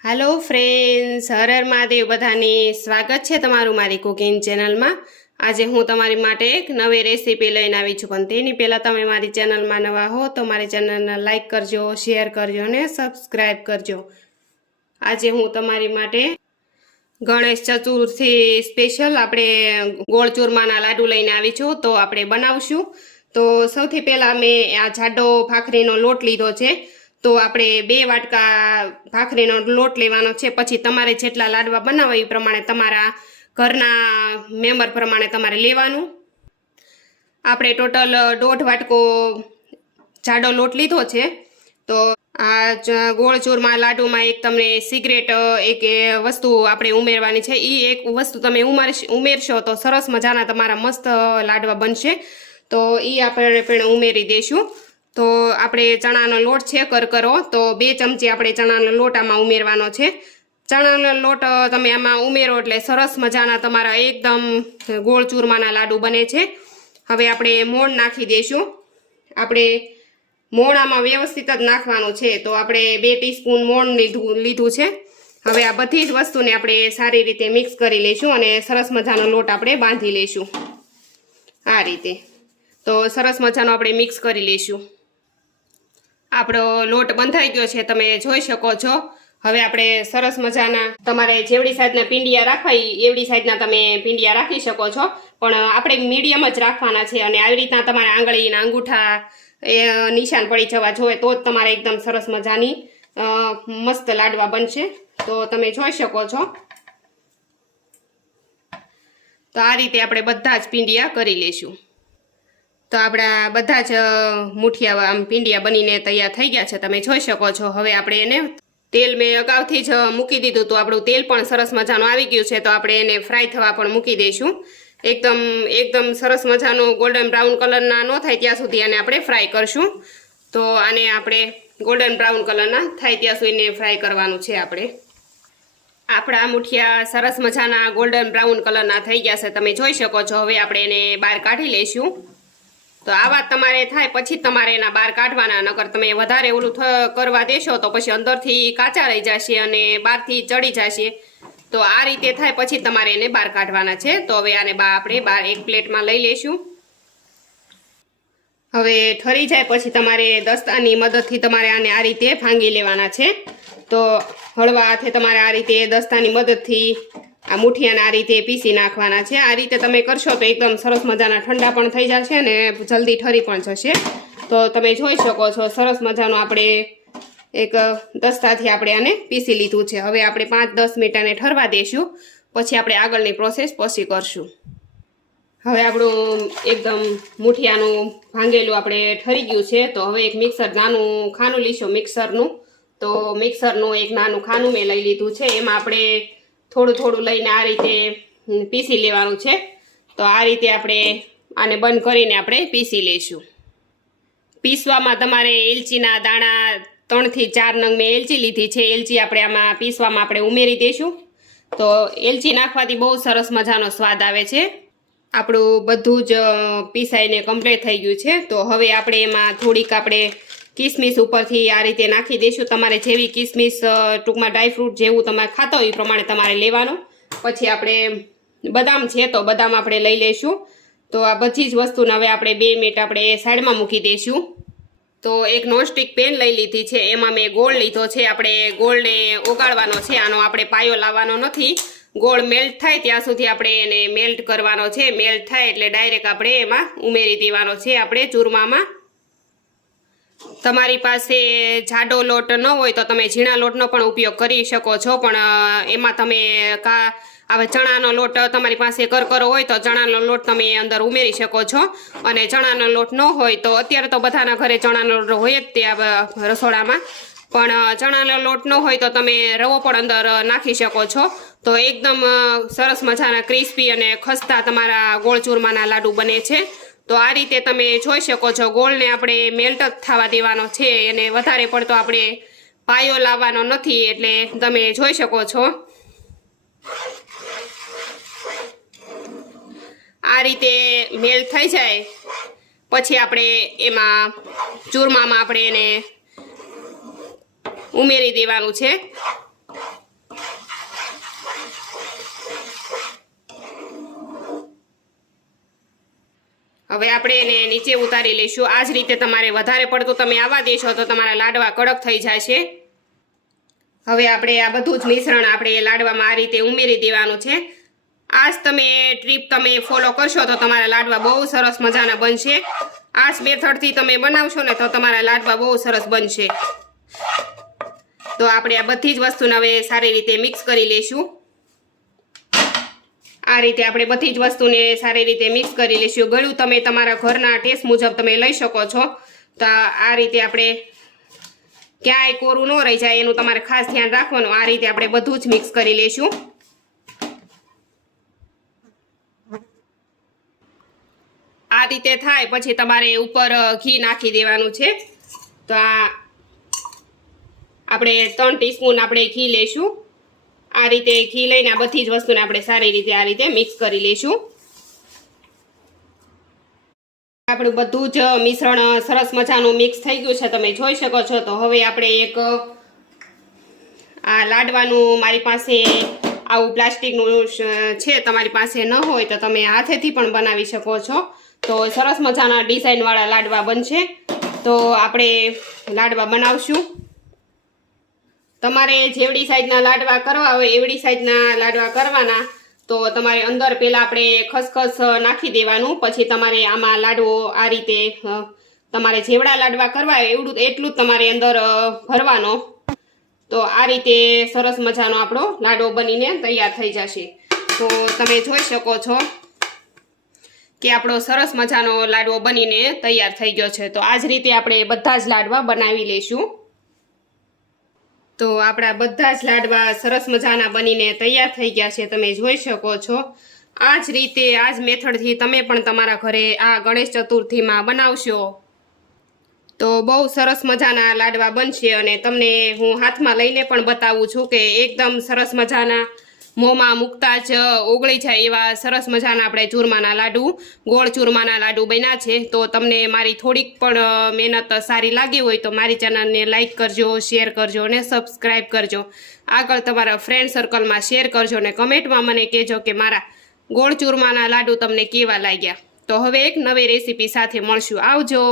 Hello friends, हर हर महादेव बधाने स्वागत है तमारू मारी कुकिंग चेनल में। आज हूँ तमारी माटे एक नवी रेसिपी लईने आवी छुं, पण तेनी पहेला तमे मारी चेनल में नवा हो तो मारी चेनल ने लाइक करजो, शेर करजो ने सब्सक्राइब करजो। आज हूँ तमारी माटे गणेश चतुर्थी स्पेशल आपणे गोळ चूरमाना लाडू लईने आवी छुं, तो आपणे बनावशुं। तो सौथी पहेला मैं आ जाडो भाखरीनो लोट लीधो छे, तो आपणे 2 वाटका भाखरीनो लोट लेवानो छे। पछी तमारे जेटला लाडवा बनावो ए प्रमाणे तमारा घरना मेम्बर प्रमाणे तमारे लेवानुं। आपणे टोटल 1.5 वाटको जाडो लोट लीधो छे। तो आ गोळ चूरमा लाडूमां एक तमने सीक्रेट एक वस्तु आपणे उमेरवानी छे। ई एक वस्तु तमे उमेरशो तो सरस मजाना तमारा मस्त लाडवा बनशे। तो ई आपणे पण उमेरी देशुं। तो आपणे चणानो लोट छे करकरो, तो 2 चमची आपणे चणानो लोट आमां उमेरवानो छे। चणानो लोट तमे आमां उमेरो एटले सरस मजाना तमारा एकदम गोळ चूरमाना लाडू बने छे। हवे आपणे मोण नाखी देशुं। आपणे मोण आमां व्यवस्थित ज नाखवानुं छे। तो आपणे 2 टीस्पून मोण लीधुं छे। हवे आ बधी ज वस्तुने आपणे सारी रीते मिक्स करी लेशुं अने सरस मजानो लोट आपणे बांधी लेशुं आ रीते। तो सरस मजानो आपणे मिक्स करी लेशुं। आपणो लोट बंधाई गयो छे, तमे जोई शको छो। हवे आपणे सरस मजाना तमारे जेवडी साइजना पींडिया राखवा एवडी साइजना तमे पींडिया राखी शको छो, पण आपणे मीडियम ज राखवाना छे। अने આવી રીતના તમારા આંગળીના અંગૂઠા નિશાન પડી જવા જોઈએ, તો જ તમારે એકદમ સરસ મજાની મસ્ત લાડવા બનશે। તો તમે જોઈ શકો છો। તો આ રીતે આપણે બધા જ પીંડિયા કરી લેશું। तो आपड़ा बधा ज मुठिया आम पींडिया बनीने तैयार थई गया छे, तमे जोई शको छो। हवे आपणे एने तेल में अगाउथी ज मूकी दीधुं, तो आपणुं तेल पण सरस मजानुं आवी गयुं छे। तो आपणे एने फ्राय थवा पण मूकी देशुं। एकदम एकदम सरस मजानुं गोल्डन ब्राउन कलरना न थाय त्यां सुधी आने आपणे फ्राय करशुं। तो आने आपणे गोल्डन ब्राउन कलरना थाय त्यां सुधीने फ्राय करवानुं छे। आपणे आपड़ा मुठिया सरस मजाना गोल्डन ब्राउन कलरना थई गया छे, तमे जोई शको छो। हवे आपणे एने बहार काढी लेशुं। तो आवा तमारे थाय पछी तमारे एना बहार काढवाना, नकर तमे वधारे ओलुं करवा देशो तो पछी अंदरथी काचा रही जशे अने बहारथी चढ़ी जशे। तो आ रीते थाय पछी तमारे एने बहार काढवाना छे। तो हवे आने आपणे बहार एक प्लेटमां लई लेशुं। हवे ठरी जाय पछी तमारे दस्तानी मददथी तमारे आने आ रीते भांगी लेवाना छे। तो हळवा हाथे तमारे आ रीते दस्तानी मददथी आ मुठियाने आ रीते पीसी नाखवाना छे। आ रीते तमे करशो तो एकदम सरस मजाना ठंडा पण थई जशे अने जल्दी ठरी पण जशे। तो तमे जोई शको छो सरस मजानो आपणे एक दस्ताथी आपणे आने पीसी लीधुं छे। हवे आपणे 5-10 मिनिट आने ठरवा देशुं, पछी आपणे आगळनी प्रोसेस पछी करशुं। हवे आपणुं एकदम मुठियानुं भांगेલું आपणे ठरी गयुं छे। तो हवे एक मिक्सर नानुं खानुं लीशुं मिक्सरनुं। तो मिक्सरनुं एक नानुं खानुं मैं लई लीधुं छे। एमां आपणे थोड़ुं थोड़ुं लईने आ रीते पीसी लेवानुं छे। तो आ रीते आपणे आने बंध करीने आपणे पीसी लेशुं। पीसवामां तमारे एलचीना दाणा 3 થી 4 नंग में एलची लीधी छे। एलची आपणे आमां पीसवामां आपणे उमेरी देशुं। तो एलची नाखवाथी बहु सरस मजानो स्वाद आवे छे। आपणुं बधुं ज पीसाईने कम्प्लीट थई गयुं छे। तो हवे आपणे एमां थोड़ीक आपणे किसमिस उपरथी आ रीते नाखी देशुं। तमारे जेवी किसमिस टूंकमां ड्रायफ्रूट जेवुं तमे खाता होय ए प्रमाणे तमारे लेवानुं। पछी आपणे बदाम छे तो बदाम आपणे लई लेशुं। तो आ बधी ज वस्तुने हवे आपणे 2 मिनिट आपणे साइडमां मूकी देशुं। तो एक नॉनस्टिक पेन लई लीधी छे, एमां मैं गोळ लीधो छे। आपणे गोळने ओगाळवानो छे, आनो आपणे पायो लावવાનો નથી। गोळ मेल्ट थाय त्यां सुधी आपणे एने मेल्ट करवानो छे। मेल्ट थाय एटले डायरेक्ट आपणे एमां उमेरी देवानो छे आपणे चूरमामां। तमारी पासे जाडो लोट न होय तो तमे झीणा लोटनो पण उपयोग करी शको छो, पण एमां तमे હવે ચણાનો લોટ તમારી પાસે કરકરો હોય તો ચણાનો લોટ તમે અંદર ઉમેરી શકો છો। અને ચણાનો લોટ ન હોય તો અત્યારે તો બધાના ઘરે ચણાનો લોટ હોય જ તે રસોડામાં, પણ ચણાનો લોટ ન હોય તો તમે રવો પણ અંદર નાખી શકો છો। તો એકદમ સરસ મજાના ક્રિસ્પી અને ખસ્તા તમારા ગોળ ચૂરમાના લાડુ બને છે। તો આ રીતે તમે જોઈ શકો છો। ગોળને આપણે મેલ્ટ જ થવા દેવાનો છે, એને વધારે પડતો આપણે પાયો લાવવાનો નથી, એટલે તમે જોઈ શકો છો। आ रीते मेल थई जाए पछी आपणे एमां चूरमामां आपणे एने उमेरी देवानुं छे। હવે આપણે એને નીચે ઉતારી લઈશું। આ જ રીતે તમારે વધારે પડતું તમે આવવા દેશો તો તમારા લાડવા કડક થઈ જશે। હવે આપણે આ બધું જ મિશ્રણ આપણે લાડવામાં આ રીતે ઉમેરી દેવાનું છે। આ જ તમે ટ્રીપ તમે ફોલો કરશો તો તમારા લાડવા બહુ સરસ મજાના બનશે। આ જ મેથડથી તમે બનાવશો ને તો તમારા લાડવા બહુ સરસ બનશે। તો આપણે આ બધી જ વસ્તુને હવે સારી રીતે મિક્સ કરી લઈશું। આ રીતે આપણે બધી જ વસ્તુને સારી રીતે મિક્સ કરી લઈશું। ગળ્યું તમે તમારા ઘરના ટેસ્ટ મુજબ તમે લઈ શકો છો। તો આ રીતે આપણે ક્યાંય કોરું ન રહી જાય એનું તમારે ખાસ ધ્યાન રાખવાનું। આ રીતે આપણે બધું જ મિક્સ કરી લઈશું। આ રીતે થાય પછી તમારે ઉપર ઘી નાખી દેવાનું છે। તો આ આપણે 3 ટીસ્પૂન આપણે ઘી લઈશું। આ રીતે ઘી લઈને આ બધી જ વસ્તુને આપણે સારી રીતે આ રીતે મિક્સ કરી લઈશું। આપણું બધું જ મિશ્રણ સરસ મજાનું મિક્સ થઈ ગયું છે, તમે જોઈ શકો છો। તો હવે આપણે એક આ લાડવાનું મારી પાસે આવું પ્લાસ્ટિકનું છે, તમારી પાસે ન હોય તો તમે હાથેથી પણ બનાવી શકો છો। તો સરસ મજાના ડિઝાઇનવાળા લાડવા બનશે। તો આપણે લાડવા બનાવશું। તમારે જેવડી સાઈઝના લાડવા કરવા હોય એવડી સાઈઝના લાડવા કરવાના। તો તમારે અંદર પહેલાં આપણે ખસખસ નાખી દેવાનું, પછી તમારે આમાં લાડવો આ રીતે તમારે જેવડા લાડવા કરવા હોય એટલું જ તમારે અંદર ભરવાનો। તો આ રીતે સરસ મજાનો આપણો લાડવો બનીને તૈયાર થઈ જશે। તો તમે જોઈ શકો છો કે આપણો સરસ મજાનો લાડવો બનીને તૈયાર થઈ ગયો છે। તો આ જ રીતે આપણે બધા જ લાડવા બનાવી લઈશું। તો આપણા બધા જ લાડવા સરસ મજાના બનીને તૈયાર થઈ ગયા છે, તમે જોઈ શકો છો। આ જ રીતે આ જ મેથડથી તમે પણ તમારા ઘરે આ ગણેશ ચતુર્થીમાં બનાવશો તો બહુ સરસ મજાના લાડવા બનશે। અને તમને હું હાથમાં લઈને પણ બતાવું છું કે એકદમ સરસ મજાના મોંમાં મૂકતા જ ઓગળી જાય એવા સરસ મજાના આપણે ચૂરમાના લાડુ, ગોળ ચૂરમાના લાડુ બન્યા છે। તો તમને મારી થોડીક પણ મહેનત સારી લાગી હોય તો મારી ચેનલને લાઈક કરજો, શેર કરજો અને સબસ્ક્રાઈબ કરજો। આગળ તમારા ફ્રેન્ડ સર્કલમાં શેર કરજો અને કમેન્ટમાં મને કહેજો કે મારા ગોળ ચૂરમાના લાડુ તમને કેવા લાગ્યા। તો હવે એક નવી રેસીપી સાથે મળશું। આવજો।